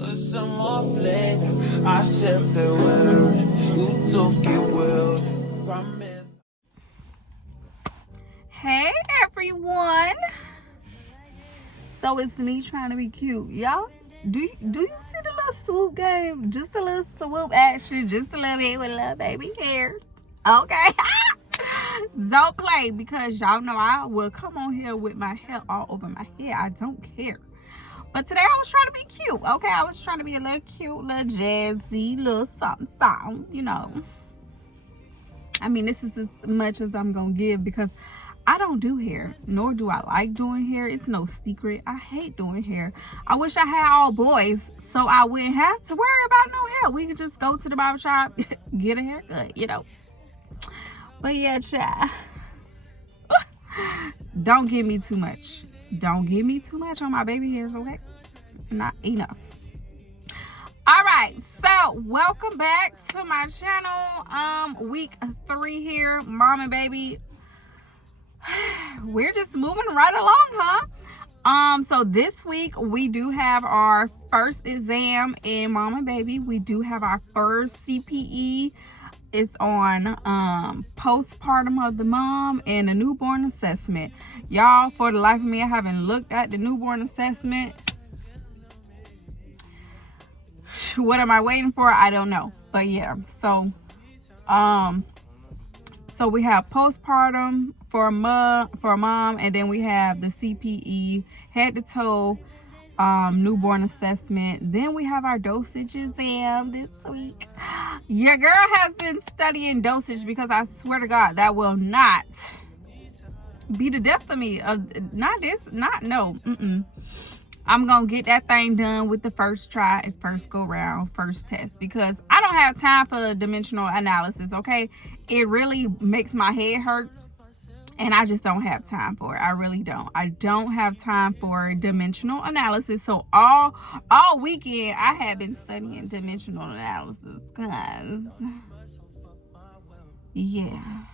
Some more flex, I said farewell. You took it well. Promise. Hey everyone. So it's me trying to be cute. Y'all, do you see the little swoop game? Just a little swoop action, just a little bit with little baby hairs. Okay. Don't play, because y'all know I will come on here with my hair all over my head. I don't care. But today I was trying to be cute, okay? I was trying to be a little cute, little jazzy, little something, you know. I mean, this is as much as I'm going to give, because I don't do hair, nor do I like doing hair. It's no secret. I hate doing hair. I wish I had all boys so I wouldn't have to worry about no hair. We could just go to the barber shop, get a haircut, you know. But yeah, child. Don't give me too much. Don't give me too much on my baby hairs, okay? Not enough. All right, so welcome back to my channel. Week 3 here, mom and baby. We're just moving right along, huh? So this week we do have our first exam in mom and baby. We do have our first CPE. It's on postpartum of the mom and a newborn assessment. Y'all, for the life of me, I haven't looked at the newborn assessment. What am I waiting for? I don't know. But yeah, so we have postpartum for a mom, and then we have the CPE, head to toe newborn assessment. Then we have our dosage exam this week. Your girl has been studying dosage, because I swear to God, that will not be the death of me. I'm gonna get that thing done with the first try and first go round, first test, because I don't have time for dimensional analysis. Okay, it really makes my head hurt, and I just don't have time for it. I really don't. I don't have time for dimensional analysis. So all weekend I have been studying dimensional analysis, cause yeah.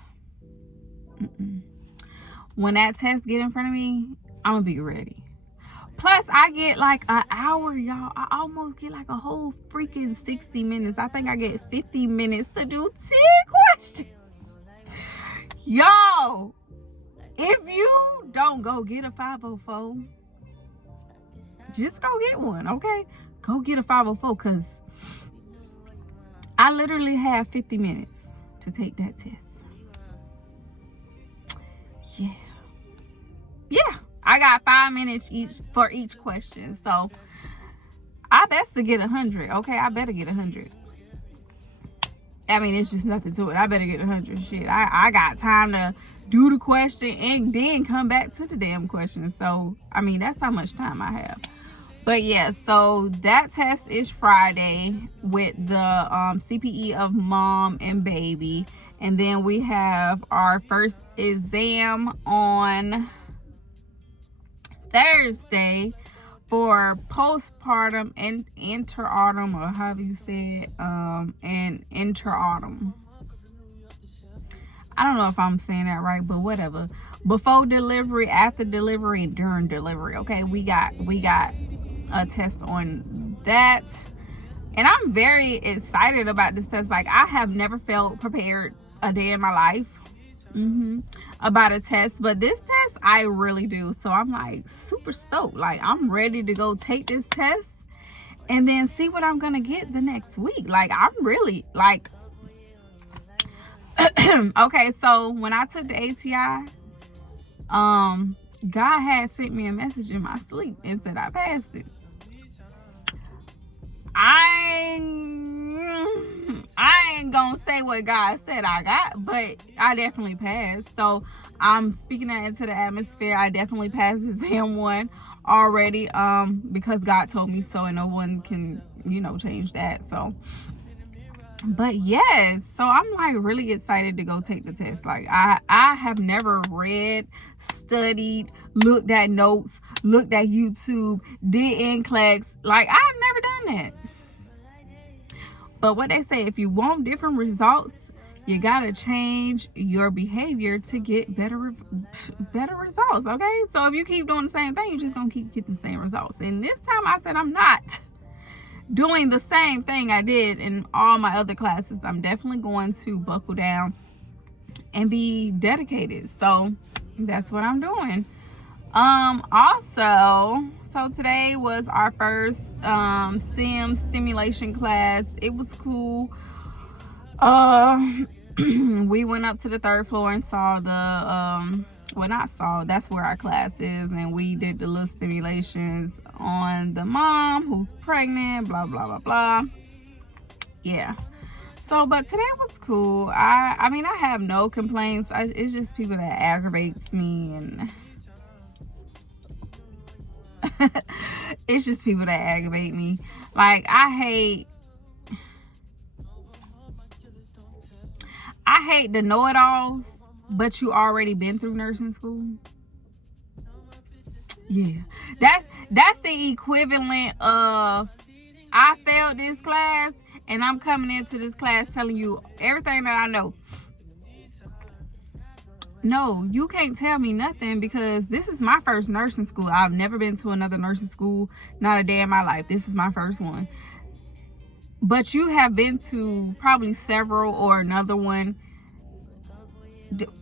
When that test get in front of me, I'm gonna be ready. Plus, I get like an hour, y'all. I almost get like a whole freaking 60 minutes. I think I get 50 minutes to do 10 questions. Y'all, if you don't go get a 504, just go get one, okay? Go get a 504, because I literally have 50 minutes to take that test. Yeah, I got 5 minutes for each question. So I best to get 100, okay? I better get 100. I mean, it's just nothing to it. I better get 100. Shit, I got time to do the question and then come back to the damn question. So, I mean, that's how much time I have. But yeah, so that test is Friday with the CPE of mom and baby. And then we have our first exam on Thursday for postpartum and interautumn, or however you say it, and interautumn. I don't know if I'm saying that right, but whatever. Before delivery, after delivery, and during delivery. Okay, we got a test on that, and I'm very excited about this test. Like, I have never felt prepared a day in my life about a test, but this test I really do. So I'm like super stoked. Like, I'm ready to go take this test and then see what I'm gonna get the next week. Like, I'm really like okay, so when I took the ATI, God had sent me a message in my sleep and said I passed it. I ain't gonna say what God said I got, but I definitely passed. So I'm speaking that into the atmosphere. I definitely passed exam 1 already, because God told me so, and no one can, change that. So, but yes, so I'm like really excited to go take the test. Like, I have never read, studied, looked at notes, looked at YouTube, did NCLEX. Like, I've never done that. But what they say, if you want different results, you gotta change your behavior to get better results. Okay, so if you keep doing the same thing, you're just gonna keep getting the same results. And this time I said I'm not doing the same thing I did in all my other classes. I'm definitely going to buckle down and be dedicated. So that's what I'm doing. Also, so today was our first sim stimulation class. It was cool. We went up to the 3rd floor and saw the well, not saw, that's where our class is, and we did the little stimulations on the mom who's pregnant, blah blah blah blah. Yeah. So, but today was cool. I mean, I have no complaints. It's just people that aggravates me, and it's just people that aggravate me. Like, I hate the know-it-alls, but you already been through nursing school. Yeah, that's the equivalent of, I failed this class and I'm coming into this class telling you everything that I know. No, you can't tell me nothing, because this is my first nursing school. I've never been to another nursing school, not a day in my life. This is my first one. But you have been to probably several or another one.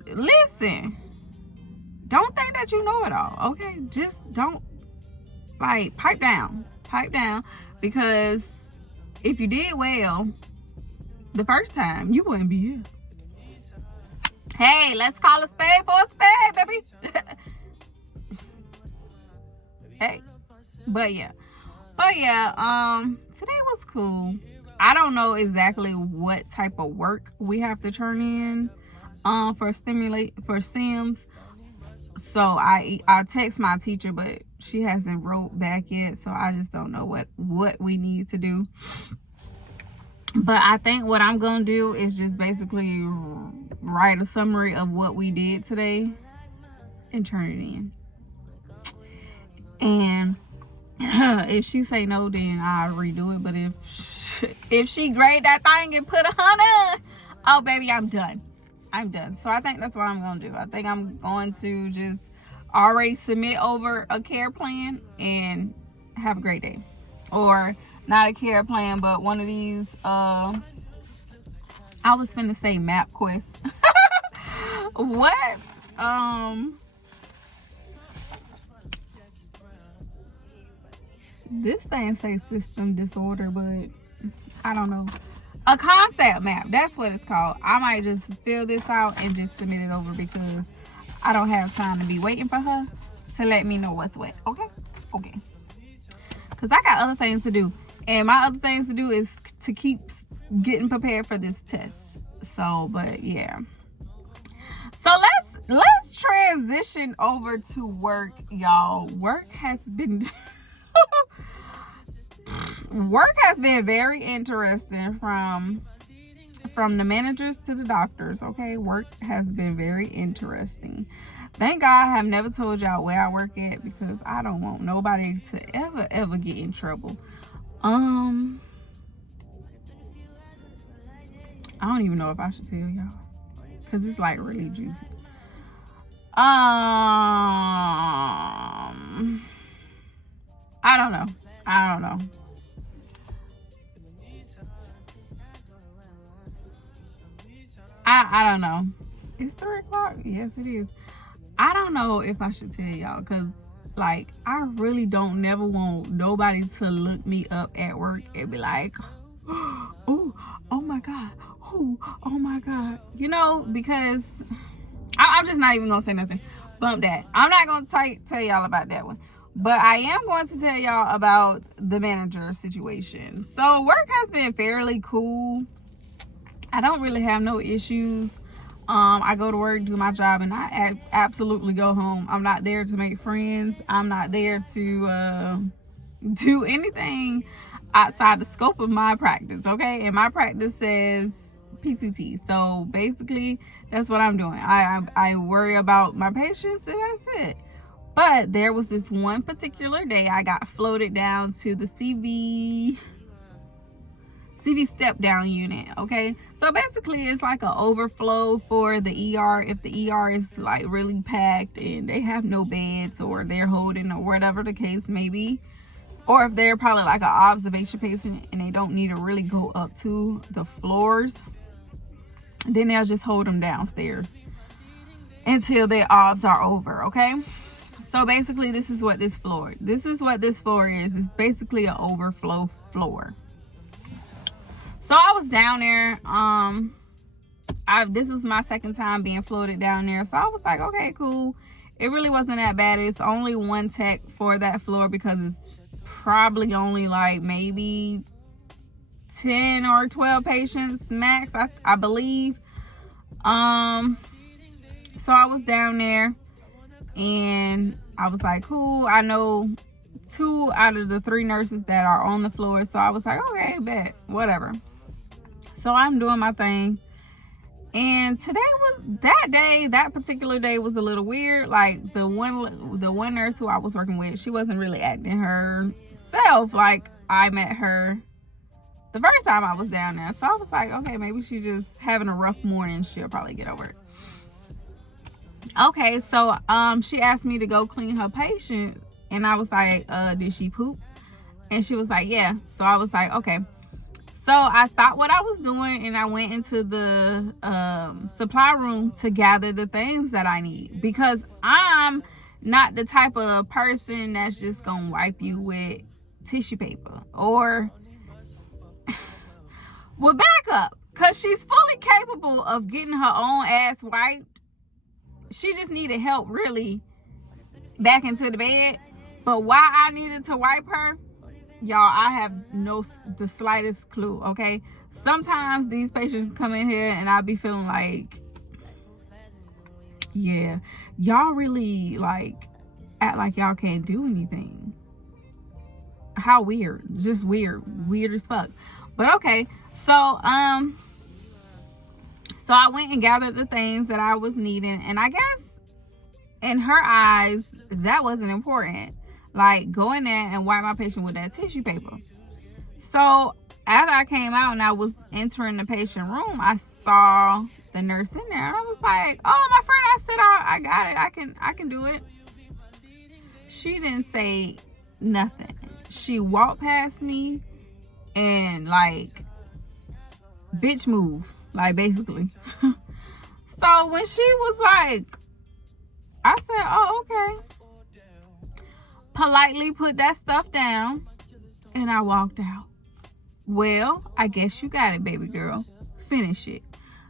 Listen, don't think that you know it all, okay? Just don't, like, pipe down, because if you did well the first time, you wouldn't be here. Hey, let's call a spade for a spade, baby. Hey, but yeah, today was cool. I don't know exactly what type of work we have to turn in for Sims. So I text my teacher, but she hasn't wrote back yet, so I just don't know what we need to do. But I think what I'm gonna do is just basically write a summary of what we did today and turn it in. And if she say no, then I'll redo it. But if she grade that thing and put 100, oh baby, I'm done. So I think that's what I'm gonna do. I think I'm going to just already submit over a care plan and have a great day. Or not a care plan, but one of these I was finna say map quest. What? This thing say system disorder, but I don't know. A concept map, that's what it's called. I might just fill this out and just submit it over, because I don't have time to be waiting for her to let me know what's what. Okay, because I got other things to do, and my other things to do is to keep getting prepared for this test. So, but yeah, so let's transition over to work, y'all. Work has been very interesting, from the managers to the doctors. Okay, work has been very interesting. Thank God I have never told y'all where I work at, because I don't want nobody to ever get in trouble. I don't even know if I should tell y'all, because it's like really juicy. I don't know. I don't know. It's 3 o'clock. Yes, it is. I don't know if I should tell y'all, because like, I really don't never want nobody to look me up at work and be like, oh my God, oh my God, you know, because I'm just not even gonna say nothing. Bump that. I'm not gonna tell y'all about that one, but I am going to tell y'all about the manager situation. So work has been fairly cool. I don't really have no issues. I go to work, do my job, and I absolutely go home. I'm not there to make friends. I'm not there to do anything outside the scope of my practice, okay? And my practice says PCT. So basically, that's what I'm doing. I worry about my patients, and that's it. But there was this one particular day I got floated down to the CV step down unit. Okay, so basically it's like an overflow for the ER if the ER is like really packed and they have no beds, or they're holding, or whatever the case may be. or if they're probably like an observation patient and they don't need to really go up to the floors, then they'll just hold them downstairs until their obs are over. Okay, so basically this is what this floor is. It's basically an overflow floor. So I was down there. This was my second time being floated down there, so I was like, okay, cool. It really wasn't that bad. It's only one tech for that floor because it's probably only like maybe 10 or 12 patients max, I believe. So I was down there and I was like, cool. I know 2 out of the 3 nurses that are on the floor, so I was like, okay, bet, whatever. So I'm doing my thing. And that particular day was a little weird. Like the one nurse who I was working with, she wasn't really acting herself like I met her the first time I was down there. So I was like, okay, maybe she's just having a rough morning. She'll probably get over it. Okay, so she asked me to go clean her patient, and I was like, did she poop? And she was like, yeah. So I was like, okay. So I stopped what I was doing and I went into the supply room to gather the things that I need, because I'm not the type of person that's just gonna wipe you with tissue paper or well, back up, because she's fully capable of getting her own ass wiped. She just needed help really back into the bed. But why I needed to wipe her, y'all, I have the slightest clue. Okay, sometimes these patients come in here and I be feeling like, yeah, y'all really like act like y'all can't do anything. How weird. Just weird as fuck. But okay, so I went and gathered the things that I was needing, and I guess in her eyes that wasn't important. Like, go in there and wipe my patient with that tissue paper. So after I came out and I was entering the patient room, I saw the nurse in there, and I was like, oh, my friend, I said, I got it. I can do it. She didn't say nothing. She walked past me and like, bitch move, like, basically. So when she was like, I said, oh, okay. Politely put that stuff down and I walked out. Well, I guess you got it, baby girl. Finish it.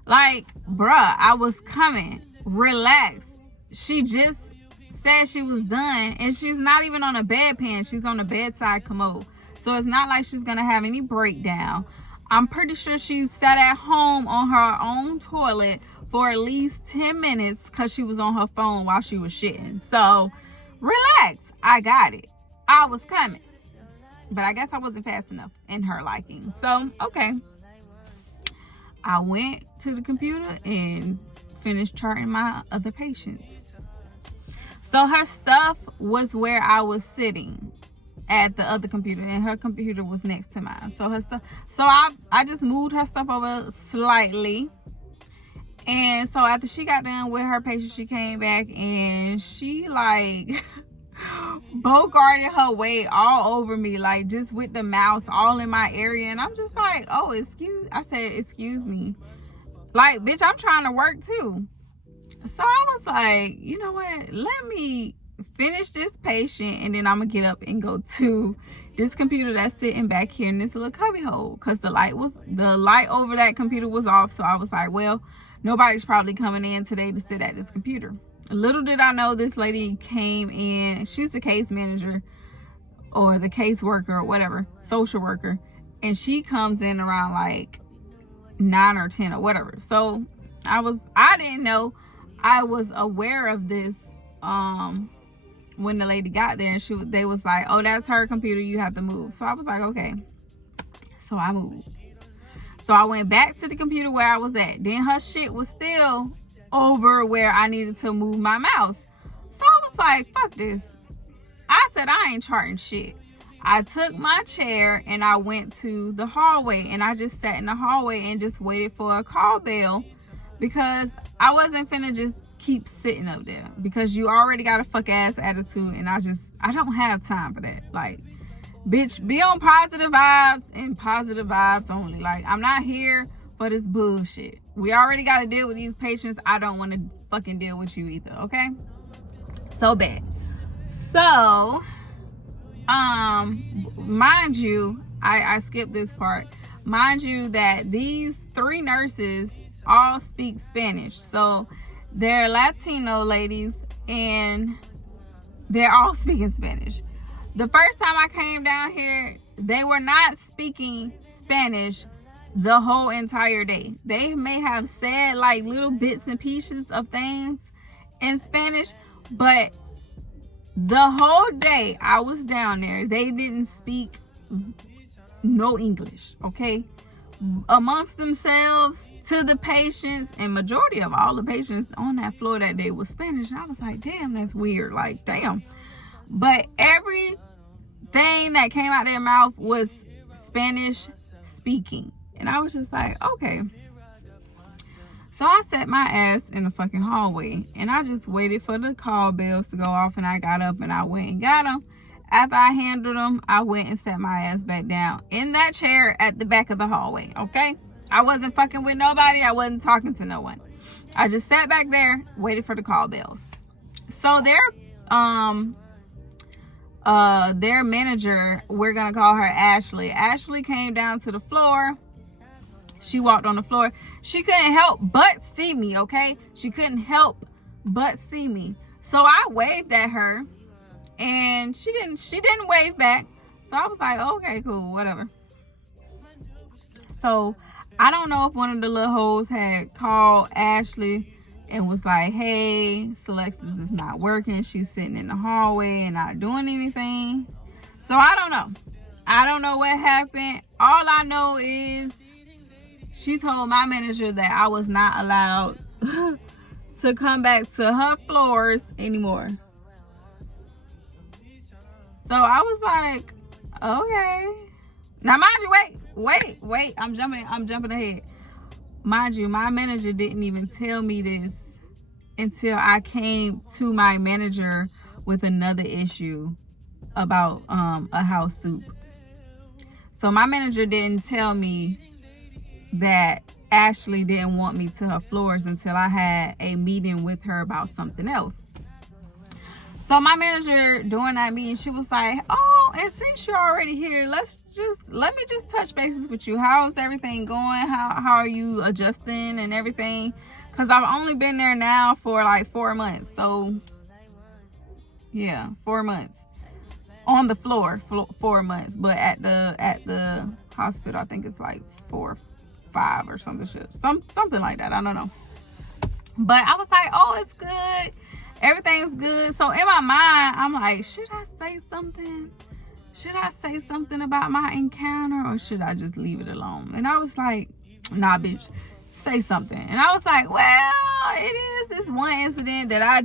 Like, bruh, I was coming. Relax. She just said she was done, and she's not even on a bedpan. She's on a bedside commode. So it's not like she's gonna have any breakdown. I'm pretty sure she sat at home on her own toilet for at least 10 minutes because she was on her phone while she was shitting. So relax. I got it. I was coming. But I guess I wasn't fast enough in her liking. So, okay. I went to the computer and finished charting my other patients. So her stuff was where I was sitting at the other computer, and her computer was next to mine. So her stuff, so I just moved her stuff over slightly. And so after she got done with her patient, she came back and she like bogarted her way all over me, like just with the mouse all in my area. And I'm just like, oh, excuse me, like, bitch, I'm trying to work too. So I was like, you know what, let me finish this patient and then I'm gonna get up and go to this computer that's sitting back here in this little cubby hole, because the light over that computer was off. So I was like, well, nobody's probably coming in today to sit at this computer. Little did I know, this lady came in. She's the case manager or the case worker or whatever, social worker. And she comes in around like 9 or 10 or whatever. So I didn't know. I was aware of this when the lady got there, and they was like, oh, that's her computer, you have to move. So I was like, okay. So I moved. So I went back to the computer where I was at. Then her shit was still over where I needed to move my mouse. So I was like, fuck this. I said, I ain't charting shit. I took my chair and I went to the hallway, and I just sat in the hallway and just waited for a call bell, because I wasn't finna just keep sitting up there, because you already got a fuck ass attitude, and I don't have time for that. Like, Bitch, be on positive vibes and positive vibes only. Like, I'm not here for this bullshit. We already got to deal with these patients. I don't want to fucking deal with you either, okay? So bad. So, mind you, I skipped this part. Mind you that these 3 nurses all speak Spanish. So, they're Latino ladies and they're all speaking Spanish. The first time I came down here, they were not speaking Spanish the whole entire day. They may have said like little bits and pieces of things in Spanish, but the whole day I was down there, they didn't speak no English, okay? Amongst themselves, to the patients, and majority of all the patients on that floor that day was Spanish. And I was like, damn, that's weird. Like, damn. But everything that came out of their mouth was Spanish speaking. And I was just like, okay. So I sat my ass in the fucking hallway and I just waited for the call bells to go off, and I got up and I went and got them. After I handled them, I went and sat my ass back down in that chair at the back of the hallway, okay? I wasn't fucking with nobody. I wasn't talking to no one. I just sat back there, waited for the call bells. So their manager, we're gonna call her Ashley. Ashley came down to the floor. She walked on the floor. She couldn't help but see me, okay? She couldn't help but see me. So I waved at her and she didn't wave back. So I was like, okay, cool, whatever. So I don't know if one of the little hoes had called Ashley and was like, hey, Celexis is not working. She's sitting in the hallway and not doing anything. So I don't know. I don't know what happened. All I know is she told my manager that I was not allowed to come back to her floors anymore. So I was like, okay. Now, mind you, wait. I'm jumping ahead. Mind you, my manager didn't even tell me this until I came to my manager with another issue about a house soup. So my manager didn't tell me that Ashley didn't want me to her floors until I had a meeting with her about something else. So my manager, during that meeting, she was like, oh, and since you're already here, let me just touch bases with you. How's everything going? How are you adjusting and everything? Because I've only been there now for like 4 months. So yeah, 4 months on the floor, 4 months, but at the hospital, I think it's like 4, 5 or something like that. I don't know. But I was like, oh, it's good. Everything's good. So in my mind, I'm like, should I say something? Should I say something about my encounter, or should I just leave it alone? And I was like, nah, bitch, say something. And I was like, well, it's one incident that I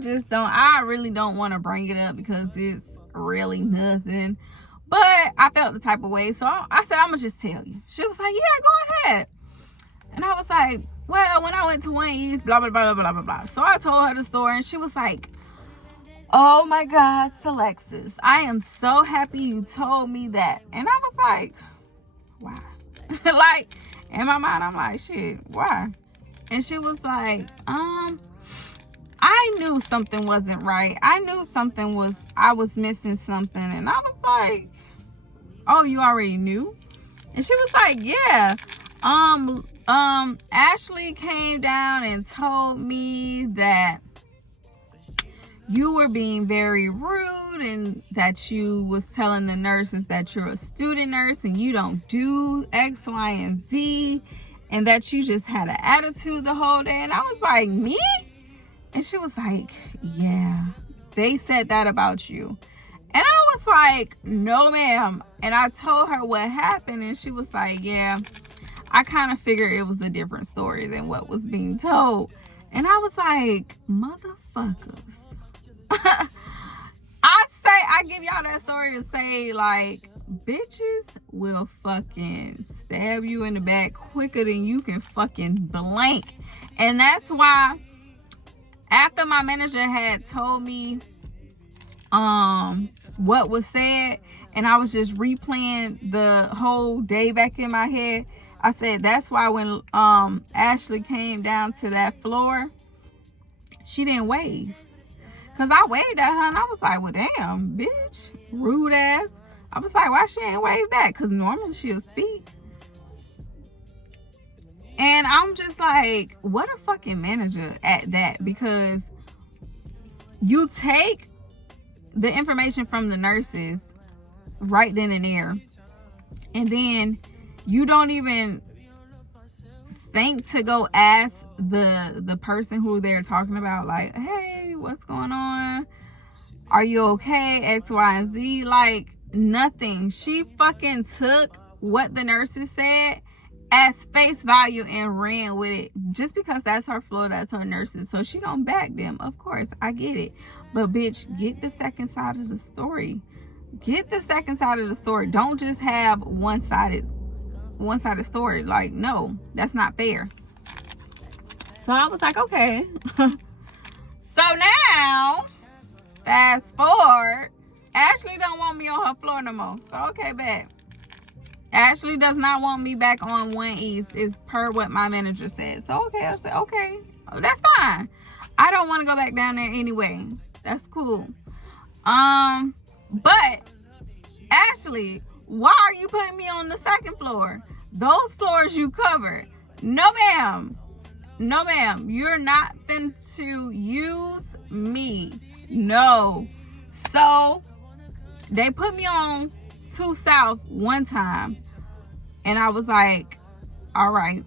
really don't want to bring it up because it's really nothing. But I felt the type of way. So I said, I'm going to just tell you. She was like, yeah, go ahead. And I was like, well, when I went to 1 East, blah, blah, blah, blah, blah, blah. So I told her the story, and she was like, oh my God, Celexis, I am so happy you told me that. And I was like, why? Like, in my mind, I'm like, shit, why? And she was like, I knew something wasn't right. I knew I was missing something. And I was like, oh, you already knew? And she was like, yeah. Ashley came down and told me that you were being very rude and that you was telling the nurses that you're a student nurse and you don't do X, Y, and Z, and that you just had an attitude the whole day. And I was like, me? And she was like, yeah, they said that about you. And I was like, no, ma'am. And I told her what happened, and she was like, yeah, I kind of figured it was a different story than what was being told. And I was like, motherfuckers. I give y'all that story to say, like, bitches will fucking stab you in the back quicker than you can fucking blink. And that's why after my manager had told me what was said, and I was just replaying the whole day back in my head. I said that's why when Ashley came down to that floor, she didn't wave. Cause I waved at her and I was like, well damn, bitch, rude ass. I was like, why she ain't wave back? Cause normally she'll speak. And I'm just like, what a fucking manager at that. Because you take the information from the nurses right then and there, and then you don't even think to go ask the person who they're talking about, like, hey, what's going on? Are you okay? X, Y, and Z. Like, nothing. She fucking took what the nurses said at face value and ran with it. Just because that's her floor, that's her nurses, so she gonna back them. Of course, I get it. But bitch, get the second side of the story. Get the second side of the story. Don't just have one-sided story. Like, no, that's not fair. So I was like, okay. So now, fast forward, Ashley don't want me on her floor no more. So okay, bet. Ashley does not want me back on 1 East, is per what my manager said. So okay, I said, okay, that's fine. I don't want to go back down there anyway. That's cool. But Ashley, why are you putting me on the second floor? Those floors you covered. No, ma'am. No, ma'am. You're not fin to use me. No. So they put me on 2 South one time, and I was like, all right.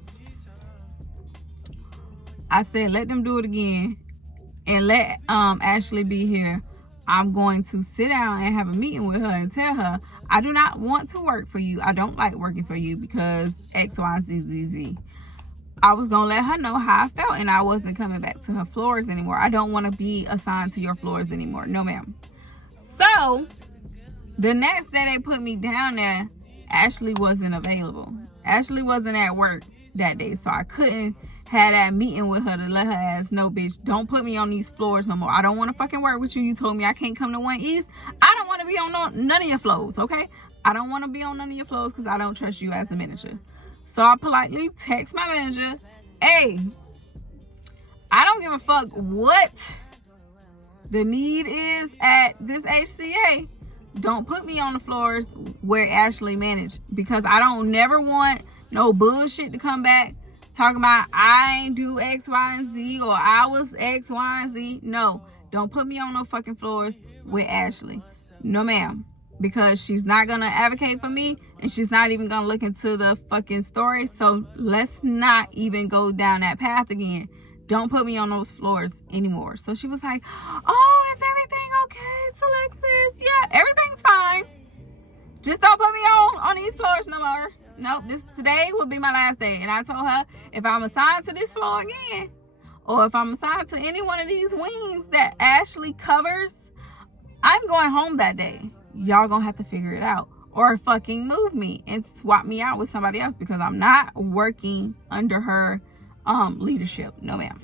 I said, let them do it again, and let Ashley be here. I'm going to sit down and have a meeting with her and tell her I do not want to work for you. I don't like working for you because X, Y, Z, Z, Z. I was going to let her know how I felt, and I wasn't coming back to her floors anymore. I don't want to be assigned to your floors anymore. No, ma'am. So the next day they put me down there, Ashley wasn't available. Ashley wasn't at work that day, so I couldn't have that meeting with her to let her ass know, bitch, don't put me on these floors no more. I don't want to fucking work with you. You told me I can't come to 1 East. I don't want to be on none of your floors, okay? I don't want to be on none of your floors because I don't trust you as a manager. So I politely text my manager, hey, I don't give a fuck what the need is at this HCA. Don't put me on the floors where Ashley managed, because I don't never want no bullshit to come back talking about I ain't do X, Y, and Z, or I was X, Y, and Z. No, don't put me on no fucking floors with Ashley. No, ma'am. Because she's not gonna advocate for me, and she's not even gonna look into the fucking story. So let's not even go down that path again. Don't put me on those floors anymore. So she was like, oh, is everything okay, Alexis? Yeah, everything's fine. Just don't put me on these floors no more. Nope, today will be my last day. And I told her, if I'm assigned to this floor again, or if I'm assigned to any one of these wings that Ashley covers, I'm going home that day. Y'all gonna have to figure it out, or fucking move me and swap me out with somebody else, because I'm not working under her leadership. No, ma'am.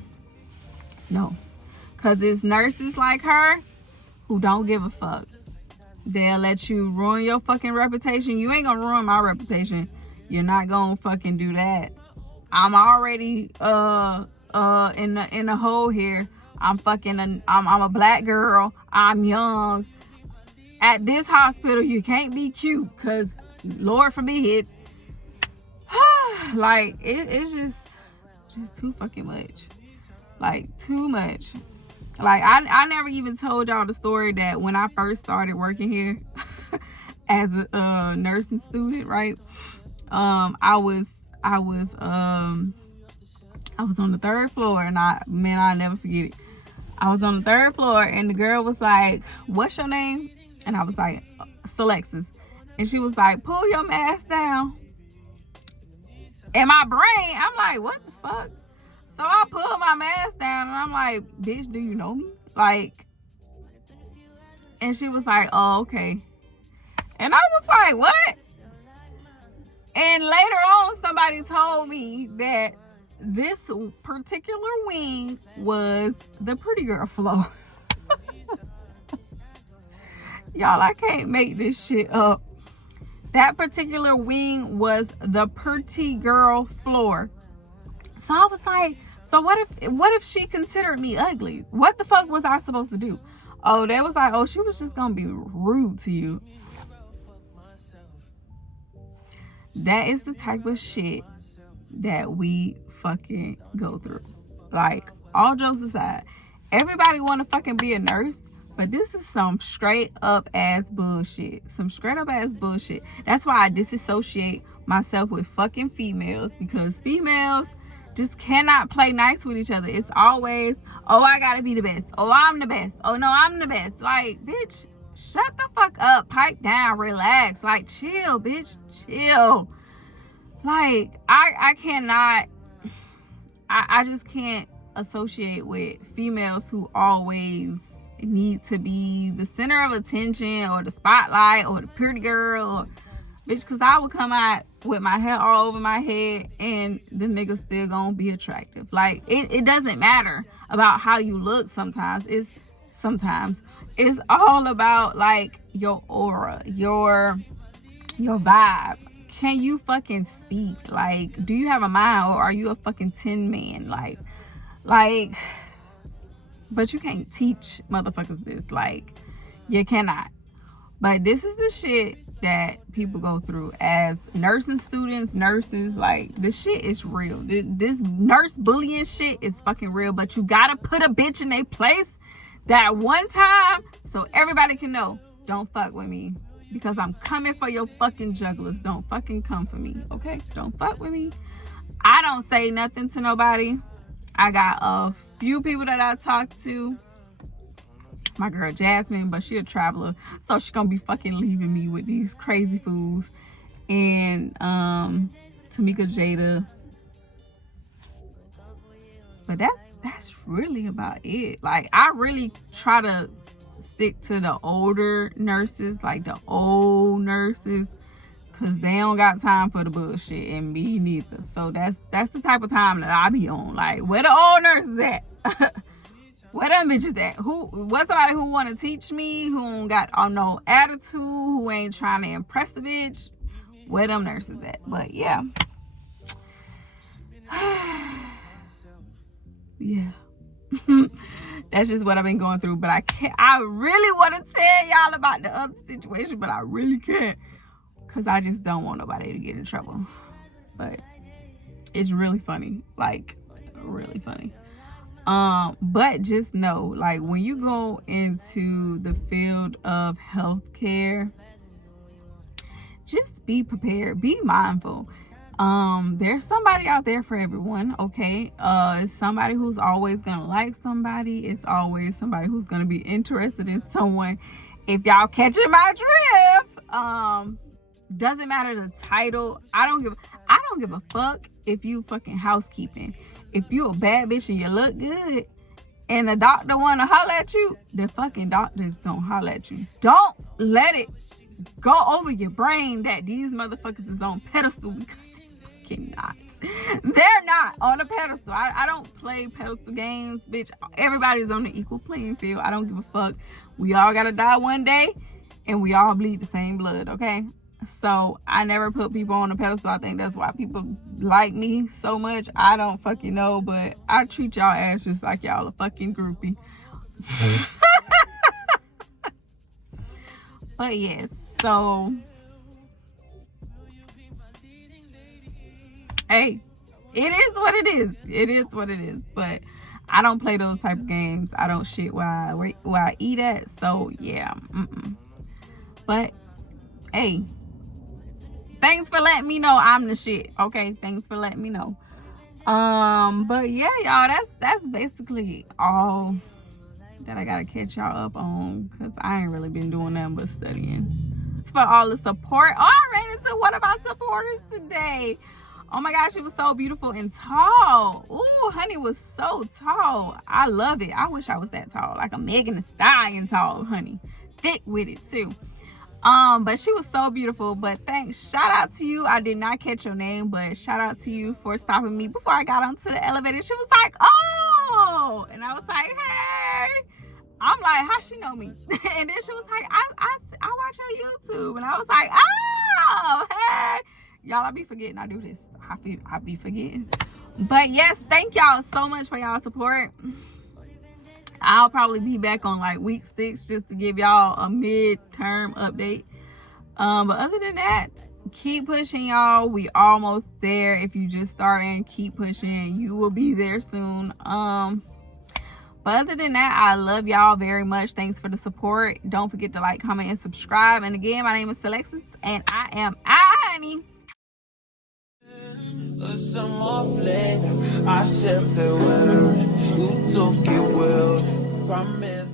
No. Because it's nurses like her who don't give a fuck. They'll let you ruin your fucking reputation. You ain't gonna ruin my reputation. You're not gonna fucking do that. I'm already in the hole here. I'm a black girl. I'm young. At this hospital, you can't be cute, because Lord forbid. Like, it's just too fucking much. Like, too much. Like, I never even told y'all the story that when I first started working here as a nursing student, right? I was on the 3rd floor, and I'll never forget it. I was on the 3rd floor, and the girl was like, what's your name? And I was like, Alexis. And she was like, pull your mask down. In my brain, I'm like, what the fuck? So I pulled my mask down, and I'm like, bitch, do you know me? Like, and she was like, oh, okay. And I was like, what? And later on, somebody told me that this particular wing was the pretty girl floor. Y'all, I can't make this shit up. That particular wing was the pretty girl floor. So I was like, so what if she considered me ugly? What the fuck was I supposed to do? Oh, they was like, oh, she was just gonna be rude to you. That is the type of shit that we fucking go through. Like, all jokes aside, everybody want to fucking be a nurse, but this is some straight up ass bullshit. Some straight up ass bullshit. That's why I disassociate myself with fucking females, because females just cannot play nice with each other. It's always, oh, I gotta be the best. Oh, I'm the best. Oh, no, I'm the best. Like, bitch, shut the fuck up. Pipe down. Relax. Like, chill, bitch. Chill. Like, I cannot, I just can't associate with females who always need to be the center of attention or the spotlight or the pretty girl, or bitch, because I would come out with my hair all over my head and the nigga still gonna be attractive. Like, it doesn't matter about how you look. Sometimes it's all about like your aura, your vibe. Can you fucking speak? Like, do you have a mind, or are you a fucking tin man? Like, but you can't teach motherfuckers this. Like, you cannot. But this is the shit that people go through as nursing students, nurses. Like, this shit is real. This nurse bullying shit is fucking real. But you gotta put a bitch in their place that one time so everybody can know, don't fuck with me, because I'm coming for your fucking jugglers. Don't fucking come for me, okay? Don't fuck with me. I don't say nothing to nobody. I got a few people that I talk to. My girl Jasmine, but she a traveler, so she gonna be fucking leaving me with these crazy fools. And Tamika Jada. But that's really about it. Like, I really try to stick to the older nurses, like the old nurses, because they don't got time for the bullshit, and me neither. So that's the type of time that I be on. Like, where the old nurses at? Where them bitches at? What's somebody who want to teach me, who don't got no attitude, who ain't trying to impress the bitch? Where them nurses at? But yeah. Yeah. That's just what I've been going through. But I really want to tell y'all about the other situation, but I really can't, because I just don't want nobody to get in trouble. But it's really funny. Like, really funny. But just know, like, when you go into the field of healthcare, just be prepared, be mindful. There's somebody out there for everyone, okay? It's somebody who's always gonna like somebody. It's always somebody who's gonna be interested in someone. If y'all catching my drift, doesn't matter the title. I don't give a fuck if you fucking housekeeping. If you a bad bitch and you look good and the doctor wanna holler at you, the fucking doctor is gonna holler at you. Don't let it go over your brain that these motherfuckers is on pedestal, because they're fucking not. They're not on a pedestal. I don't play pedestal games, bitch. Everybody's on the equal playing field. I don't give a fuck. We all gotta die one day, and we all bleed the same blood, okay? So I never put people on a pedestal. I think that's why people like me so much. I don't fucking know, but I treat y'all ass just like y'all a fucking groupie. But yes, so hey, it is what it is. It is what it is. But I don't play those type of games. I don't shit where I eat at. So yeah. But hey, thanks for letting me know I'm the shit. Okay, thanks for letting me know. But yeah, y'all, that's basically all that I gotta catch y'all up on, because I ain't really been doing nothing but studying. Thanks for all the support. Oh, I ran into one of our supporters today. Oh my gosh, she was so beautiful and tall. Ooh, honey was so tall. I love it. I wish I was that tall, like a Megan Thee Stallion tall, honey. Thick with it too. But she was so beautiful. But thanks, shout out to you. I did not catch your name, but shout out to you for stopping me before I got onto the elevator. She was like, oh, and I was like, hey, I'm like, how she know me? And then she was like, I watch your YouTube. And I was like, oh, hey. Y'all, I be forgetting I do this. I be forgetting. But yes, thank y'all so much for y'all support. I'll probably be back on like week 6 just to give y'all a midterm update. But other than that, keep pushing, y'all. We almost there. If you just starting, keep pushing. You will be there soon. But other than that, I love y'all very much. Thanks for the support. Don't forget to like, comment, and subscribe. And again, my name is Alexis, and I am honey. Some off leg, I said farewell. You took it well. Promise.